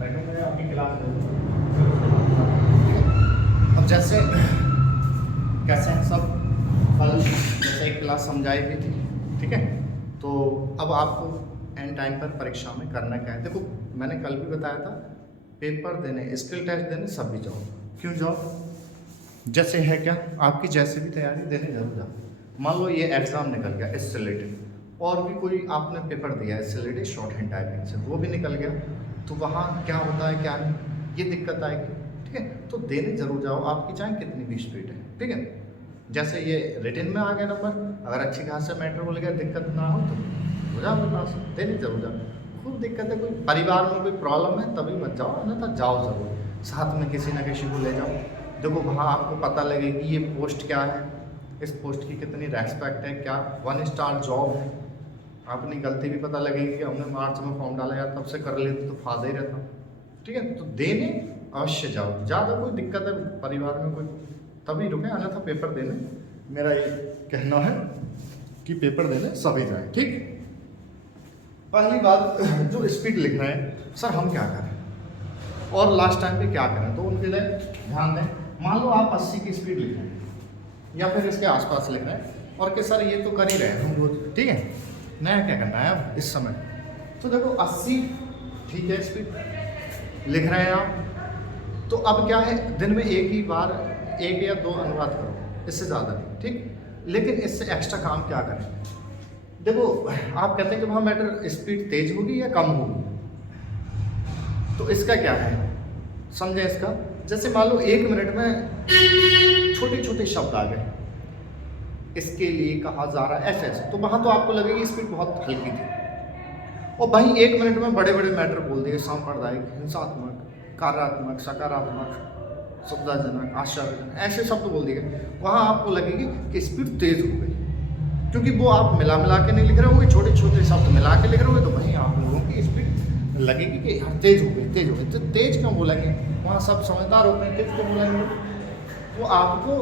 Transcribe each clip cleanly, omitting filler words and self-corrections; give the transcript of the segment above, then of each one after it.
बैठो मैं आपकी क्लास ले लूँ। अब जैसे कैसे हैं सब, कल जैसे एक क्लास समझाई भी थी, ठीक है। तो अब आपको एंड टाइम पर परीक्षा में करना क्या है। देखो मैंने कल भी बताया था, पेपर देने, स्किल टेस्ट देने सब भी जाओ। क्यों जाओ? जैसे है क्या, आपकी जैसे भी तैयारी देने जरूर जाओ। मान लो ये एग्ज़ाम निकल गया इससे रिलेटेड, और भी कोई आपने पेपर दिया इससे रिलेटेड शॉर्ट हैंड टाइपिंग से, वो भी निकल गया, तो वहाँ क्या होता है क्या नहीं, ये दिक्कत आएगी, ठीक है। तो देने जरूर जाओ, आपकी चाहे कितनी भी स्पीड है, ठीक है। जैसे ये रिटन में आ गया नंबर, अगर अच्छी खास से मैटर बोल गया, दिक्कत ना हो तो हो जाओ क्लास, देने जरूर जाओ। खूब दिक्कत है, कोई परिवार में कोई प्रॉब्लम है तभी मत जाओ, अन्यथा जाओ जरूर, साथ में किसी ना किसी को ले जाओ। देखो वहाँ आपको पता लगे कि ये पोस्ट क्या है, इस पोस्ट की कितनी रेस्पेक्ट है, क्या 1 स्टार जॉब है। अपनी गलती भी पता लगेगी कि हमने मार्च में फॉर्म डाला यार, तब से कर लेते तो फायदा ही रहता, ठीक है। तो देने अवश्य जाओ, ज़्यादा कोई दिक्कत है परिवार में कोई तभी रुके, अन्यथा पेपर देने मेरा ये कहना है कि पेपर देने सभी जाए, ठीक। पहली बात, जो स्पीड लिख रहे हैं सर हम क्या करें और लास्ट टाइम पे क्या करें, तो उनके लिए ध्यान दें। मान लो आप 80 की स्पीड लिख रहे हैं या फिर इसके आसपास लिख रहे हैं और कि सर ये तो कर ही रहे हैं हम रोज, ठीक है, नया क्या करना है अब इस समय। तो देखो 80 ठीक है स्पीड लिख रहे हैं आप, तो अब क्या है, दिन में एक ही बार 1 या 2 अनुवाद करो, इससे ज़्यादा नहीं, ठीक। लेकिन इससे एक्स्ट्रा काम क्या करें। देखो आप कहते हैं कि वहाँ मैटर स्पीड तेज होगी या कम होगी, तो इसका क्या है समझे इसका। जैसे मान लो 1 मिनट में छोटे छोटे शब्द आ गए, इसके लिए कहा जा रहा है ऐसे ऐसे, तो वहाँ तो आपको लगेगी स्पीड बहुत हल्की थी। और वहीं 1 मिनट में बड़े बड़े मैटर बोल दिए, सांप्रदायिक, हिंसात्मक, कार्यात्मक, सकारात्मक, सुविधाजनक, आशाजनक, ऐसे शब्द बोल दिए, वहाँ आपको लगेगी कि स्पीड तेज हो गई, क्योंकि वो आप मिला मिला के नहीं लिख रहे होंगे, छोटे छोटे शब्द मिला के लिख रहे होंगे, तो वहीं आप लोगों की स्पीड लगेगी कि यार तेज हो गई, तेज हो गई। तो तेज क्यों बोलेंगे, वहाँ सब समझदार होते हैं, तेज क्यों बोलेंगे, वो आपको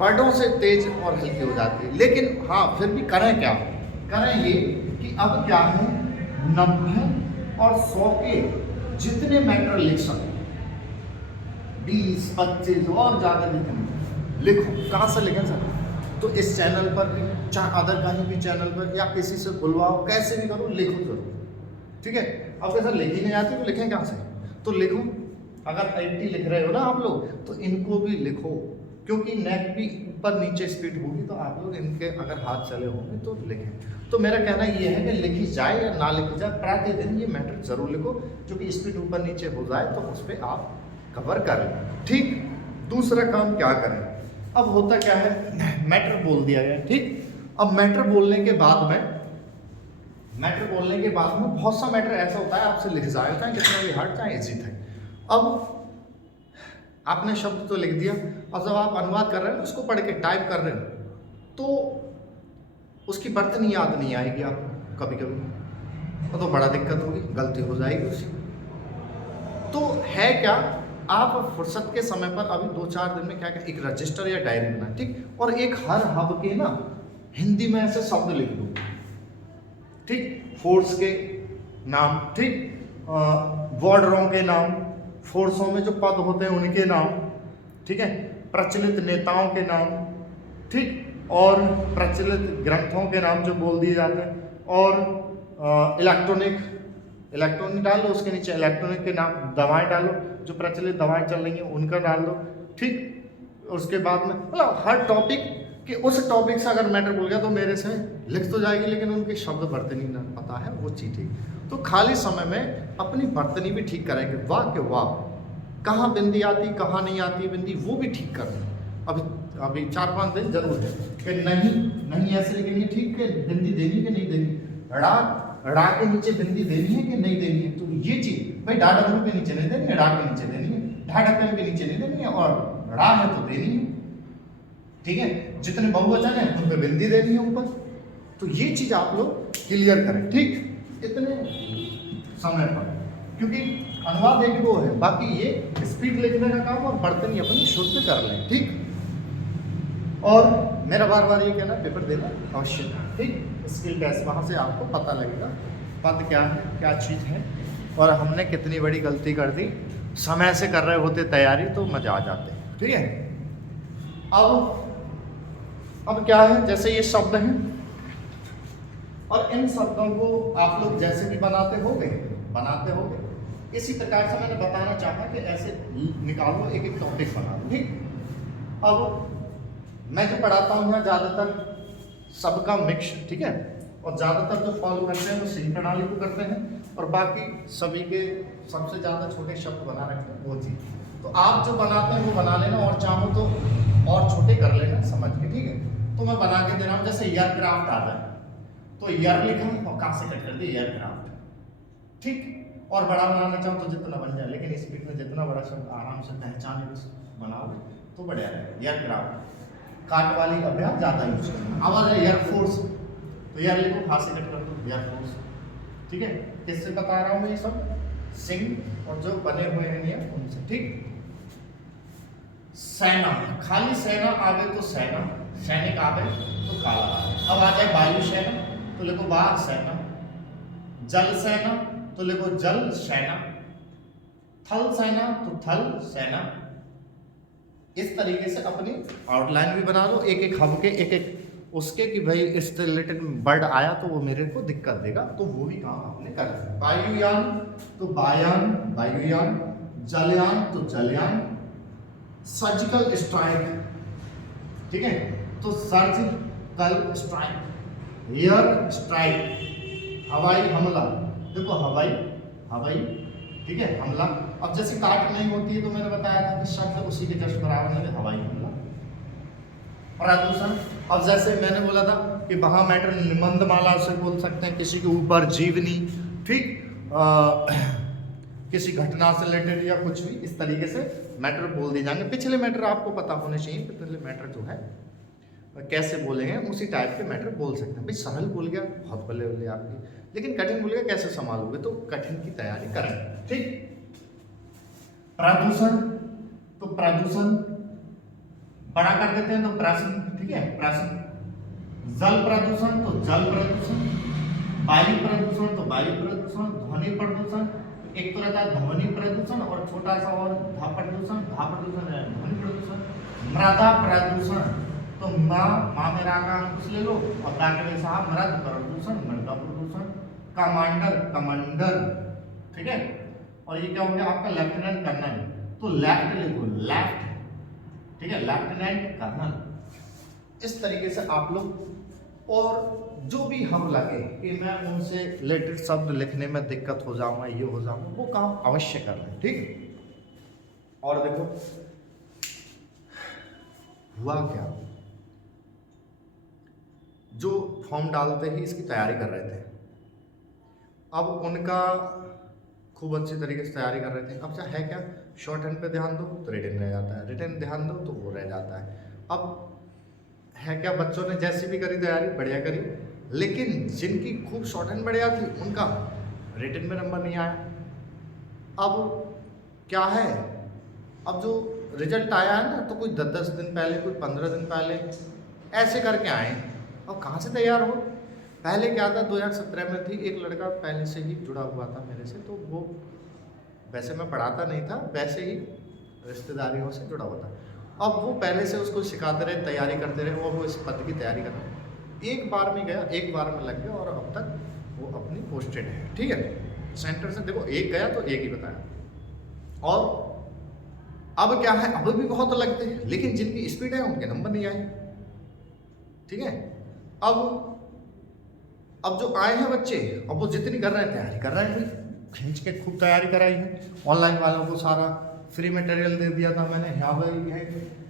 वर्डों से तेज और हल्की हो जाती है। लेकिन हाँ फिर भी करें क्या, करें ये कि अब क्या है 90 और 100 के जितने मैटर लिख सकें, 20, 25 और ज़्यादा जितने लिखो। कहाँ से लिखें सर, तो इस चैनल पर भी, चाहे अदर कहीं भी चैनल पर, या किसी से बुलवाओ, कैसे भी करो, लिखो जरूर, ठीक है। अब कैसा लिख ही नहीं आती तो लिखें कहाँ से, तो लिखो। अगर 80 लिख रहे हो ना आप लोग, तो इनको भी लिखो, क्योंकि नेक भी ऊपर नीचे स्पीड होगी, तो आप लोग इनके अगर हाथ चले होंगे तो लिखें। तो मेरा कहना ये है कि लिखी जाए या ना लिखी जाए, प्रतिदिन ये मैटर जरूर लिखो, जो कि स्पीड ऊपर नीचे हो जाए तो उस पर आप कवर कर लें, ठीक। दूसरा काम क्या करें, अब होता क्या है, मैटर बोल दिया गया, ठीक। अब मैटर बोलने के बाद में बहुत सा मैटर ऐसा होता है आपसे लिख जाए, चाहे कितना भी हार्ड चाहे इजी था। अब आपने शब्द तो लिख दिया, और जब आप अनुवाद कर रहे हो, उसको पढ़ के टाइप कर रहे हो, तो उसकी बर्तनी याद नहीं आएगी आपको कभी कभी, तो बड़ा दिक्कत होगी, गलती हो जाएगी उसकी। तो है क्या, आप फुर्सत के समय पर अभी 2-4 दिन में क्या क्या, एक रजिस्टर या डायरी बनाए, ठीक। और एक हर हब के ना हिंदी में ऐसे शब्द लिख दो, ठीक। फोर्स के नाम, ठीक, बॉर्डरों के नाम, फोर्सों में जो पद होते हैं उनके नाम, ठीक है, प्रचलित नेताओं के नाम, ठीक, और प्रचलित ग्रंथों के नाम जो बोल दिए जाते हैं, और इलेक्ट्रॉनिक डाल दो, उसके नीचे इलेक्ट्रॉनिक के नाम, दवाएं डालो, जो प्रचलित दवाएं चल रही हैं उनका डाल दो, ठीक। उसके बाद में मतलब हर टॉपिक कि उस टॉपिक से अगर मैटर बोल गया तो मेरे से लिख तो जाएगी, लेकिन उनके शब्द बर्तनी ना पता है, वो चीज़ ठीक। तो खाली समय में अपनी बर्तनी भी ठीक करेंगे, वाह के वाह, कहाँ बिंदी आती कहाँ नहीं आती बिंदी, वो भी ठीक कर दें। अभी 4-5 दिन जरूर है कि नहीं ऐसे लिखेंगे, ठीक है, बिंदी देनी कि नहीं देनी, ड़ा के नीचे बिंदी देनी है कि नहीं देनी है, तो ये चीज़ भाई डा डब्लू के नीचे नहीं देनी है, ड़ा के नीचे देनी है, ढा ढक्कन के नीचे नहीं देनी है, और ड़ा है तो देनी है, ठीक है। जितने बहुवचन है उन पे बिंदी देनी है ऊपर, तो ये चीज आप लोग क्लियर करें, ठीक, इतने समय पर, क्योंकि अनुवाद एक वो है, बाकी ये स्पीड लिखने का काम और बर्तनी अपनी शुद्ध कर लें, ठीक। और मेरा बार बार ये कहना, पेपर देना अवश्य, ठीक। स्किल टेस्ट, वहाँ से आपको पता लगेगा पद क्या है, क्या चीज़ है, और हमने कितनी बड़ी गलती कर दी, समय से कर रहे होते तैयारी तो मजा आ जाते। ठीक है, अब क्या है, जैसे ये शब्द हैं और इन शब्दों को आप लोग जैसे भी बनाते होगे इसी प्रकार से मैंने बताना चाहा कि ऐसे निकालो, एक एक टॉपिक बना लो। ठीक, अब मैं जो पढ़ाता हूँ यहाँ ज़्यादातर सबका मिक्स, ठीक है, और ज़्यादातर जो फॉलो करते हैं वो सही प्रणाली को करते हैं और बाकी सभी के सबसे ज़्यादा छोटे शब्द बना रखते हैं वो चीज़। तो आप जो बनाते हैं वो बना लेना और चाहो तो और छोटे कर लेना समझ के। ठीक है, तो मैं बना के दे रहा हूँ, जैसे एयरक्राफ्ट आता है तो एयर लिखा और कहाँ से कट कर दिया एयरक्राफ्ट। ठीक, और बड़ा बनाना चाहो तो जितना बन जाए, लेकिन स्पीड में जितना बड़ा शब्द आराम से पहचाने बनाओगे तो बढ़िया रहेगा। एयरक्राफ्ट काट वाली अभ्यास ज़्यादा यूज करना। अब आ एयरफोर्स, तो एयर लिखो कहाँ से कट कर दो एयरफोर्स। ठीक है, किससे बता रहा हूँ ये सब, सिंह और जो बने हुए हैं ये उनसे। ठीक, सेना, खाली सेना आगे तो सेना, सैनिक आगे तो काला। अब आ जाए वायु सेना तो लिखो वायु सेना, जल सेना तो लिखो जल सेना, थल सेना तो थल सेना। इस तरीके से अपनी आउटलाइन भी बना लो, एक एक हब के एक एक उसके कि भाई इस रिलेटेड वर्ड आया तो वो मेरे को दिक्कत देगा, तो वो भी काम आपने करना है। वायुयान तो वायुयान, वायुयान, जलयान तो जलयान, सर्जिकल स्ट्राइक, ठीक है, तो सर्जिकल स्ट्राइक, एयर स्ट्राइक, हवाई हमला, देखो हवाई, ठीक है, हमला। अब जैसे काट नहीं होती है तो मैंने बताया था कि शब्द उसी के जस्ट बराबर है, हवाई हमला। प्रदूषण, अब जैसे मैंने बोला था कि वहाँ मैटर निबंधमाला से बोल सकते हैं, किसी के ऊपर जीवनी, ठीक, किसी घटना से रिलेटेड या कुछ भी इस तरीके से मैटर बोल दिए जाएंगे। पिछले मैटर आपको पता होने चाहिए, पिछले मैटर जो है कैसे बोलेंगे उसी टाइप के मैटर बोल सकते हैं। भाई सरल बोल गया बहुत बल्ले बल्ले आपकी, लेकिन कठिन बोल गया कैसे संभालोगे, तो कठिन की तैयारी करें। ठीक, प्रदूषण, तो प्रदूषण बड़ा कर देते हैं तो प्रश्न, ठीक है, प्रश्न। जल प्रदूषण तो जल प्रदूषण, वायु प्रदूषण तो वायु प्रदूषण, ध्वनि प्रदूषण, एक तो रहता है ध्वनि प्रदूषण और छोटा सा और धा प्रदूषण है ध्वनि प्रदूषण। मृदा प्रदूषण तो माँ में रागा अंकुश ले लो और दाखिले साहब मृद प्रदूषण, मृदा प्रदूषण। कमांडर, ठीक है, और ये क्या हो गया आपका लेफ्टिनेंट कर्नल, तो लेफ्ट लिखो लेफ्ट, ठीक है, लेफ्टिनेंट कर्नल। इस तरीके से आप लोग, और जो भी हम लगे कि मैं उनसे रिलेटेड शब्द लिखने में दिक्कत हो जाऊंगा, ये हो जाऊंगा, वो काम अवश्य कर लें। ठीक, और देखो हुआ क्या, जो फॉर्म डालते ही इसकी तैयारी कर रहे थे, अब उनका खूब अच्छी तरीके से तैयारी कर रहे थे। अब है क्या, शॉर्ट हैंड पे ध्यान दो तो रिटन रह जाता है, रिटन ध्यान दो तो वो रह जाता है। अब है क्या, बच्चों ने जैसी भी करी तैयारी बढ़िया करी, लेकिन जिनकी खूब शॉर्ट हैंड बढ़िया थी उनका रिटन में नंबर नहीं आया। अब क्या है, अब जो रिजल्ट आया है ना, तो कोई 10 दिन पहले, कोई 15 दिन पहले ऐसे करके आए। अब कहाँ से तैयार हो, पहले क्या था 2017 में थी, एक लड़का पहले से ही जुड़ा हुआ था मेरे से, तो वो वैसे मैं पढ़ाता नहीं था, वैसे ही रिश्तेदारियों से जुड़ा हुआ था। अब वो पहले से उसको सिखाते रहे, तैयारी करते रहे, और वो इस पद की तैयारी कर रहा है। एक बार में गया, एक बार में लग गया और अब तक वो अपनी पोस्टेड है। ठीक है, सेंटर से देखो एक गया तो एक ही बताया। और अब क्या है, अब भी बहुत लगते हैं, लेकिन जिनकी स्पीड है उनके नंबर नहीं आए। ठीक है, अब जो आए हैं बच्चे, अब वो जितनी कर रहे हैं तैयारी कर रहे हैं, खींच के खूब तैयारी कराई है। ऑनलाइन वालों को सारा फ्री मटेरियल दे दिया था मैंने, यहाँ भाई है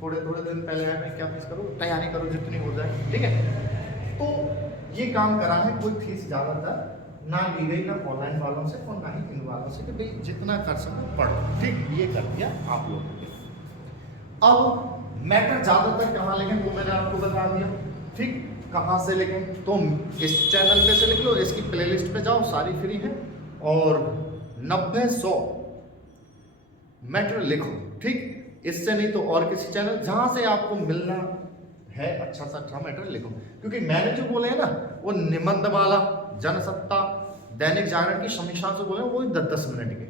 थोड़े दिन पहले है, मैं क्या फीस करूँ, तैयारी करो जितनी हो जाए। ठीक है, तो ये काम करा है, कोई फीस ज़्यादातर ना ली गई, ना ऑनलाइन वालों से और ना ही इन वालों से, कि भाई जितना कर सको पढ़ो। ठीक, ये कर दिया आप लोगों ने। अब मैटर ज़्यादातर कहाँ लिखें वो मैंने आपको बता दिया। ठीक, कहाँ से लिखें, तो इस चैनल पे से लिख लो, इसकी प्लेलिस्ट पे जाओ, सारी फ्री है, और 90-100 मैटर लिखो। ठीक, इससे नहीं तो और किसी चैनल जहाँ से आपको मिलना है अच्छा सा अच्छा मैटर लिखो, क्योंकि मैंने जो बोले हैं ना, वो निबंधमाला, जनसत्ता, दैनिक जागरण की समीक्षा से बोले वो 10-10 मिनट के,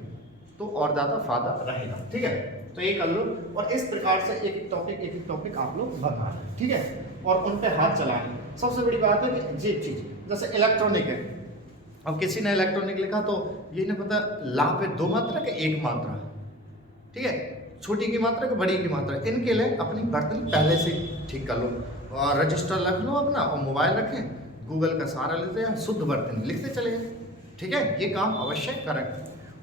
तो और ज़्यादा फायदा रहेगा। ठीक है, तो ये कर लो और इस प्रकार से एक एक टॉपिक आप लोग बना लें। ठीक है, और उन पे हाथ चलाएं। सबसे बड़ी बात है कि ये चीज़ जैसे इलेक्ट्रॉनिक है, अब किसी ने इलेक्ट्रॉनिक लिखा तो ये नहीं पता ला पे 2 मात्रा के 1 मात्रा, ठीक है, छोटी की मात्रा के बड़ी की मात्रा, इनके लिए अपनी वर्तनी पहले से ठीक कर लो और रजिस्टर रख लो अपना और मोबाइल रखें, गूगल का सहारा लेते हैं, शुद्ध वर्तनी लिखते चले गए। ठीक है, ये काम अवश्य करें।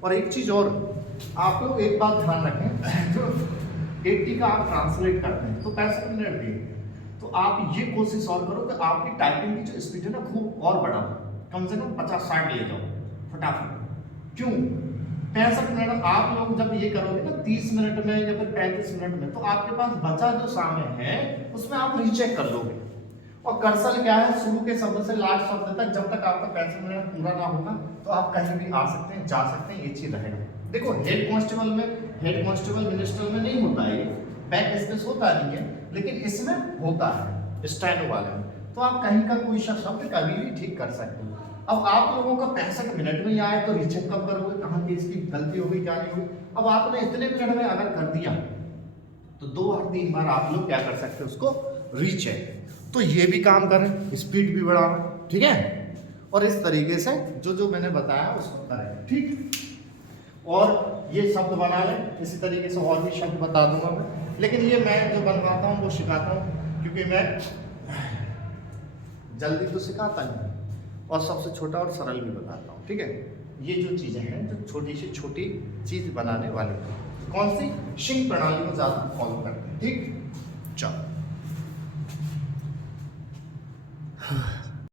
और एक चीज़ और आप लोग एक बात ध्यान रखें, जो 80 का आप ट्रांसलेट करते हैं तो 65 मिनट दिए, तो आप ये कोशिश और करो कि आपकी टाइपिंग की जो स्पीड है ना खूब और बढ़ाओ, कम से कम 50-60 ले जाओ फटाफट। क्यों 65 मिनट आप लोग जब ये करोगे ना 30 मिनट में या फिर 35 मिनट में, तो आपके पास बचा जो समय है उसमें आप रीचेक कर लोगे। और कर्सर क्या है, शुरू के शब्द से लास्ट शब्द तक जब तक आपका 65 मिनट पूरा ना होगा तो आप कहीं भी आ सकते हैं, जा सकते हैं, ये चीज रहेगा। देखो हेड कांस्टेबल मिनिस्टर में नहीं होता है, बैक स्पेस होता नहीं है, लेकिन इसमें होता है स्टैनो वाले में, तो आप कहीं का कोई सा शब्द कभी भी ठीक कर सकते हो। अब आप लोगों का 65 मिनट में ही आए तो रीचेक कब करोगे, कहाँ की इसकी गलती हो गई क्या नहीं हुई। अब आपने इतने मिनट में अगर कर दिया तो 2 और 3 बार आप लोग क्या कर सकते हैं उसको रीचेक, तो ये भी काम करें, स्पीड भी बढ़ाएं। ठीक है, और इस तरीके से जो मैंने बताया उसको करें। ठीक, और ये शब्द बना लें, इसी तरीके से और भी शब्द बता दूंगा मैं, लेकिन ये मैं जो बनवाता हूँ वो सिखाता हूँ, क्योंकि मैं जल्दी तो सिखाता नहीं और सबसे छोटा और सरल भी बताता हूँ। ठीक है, ये जो चीज़ें हैं जो छोटी से छोटी चीज़ बनाने वाली, कौन सी, शिंग प्रणाली को ज़्यादा फॉलो करते हैं। ठीक, चलो।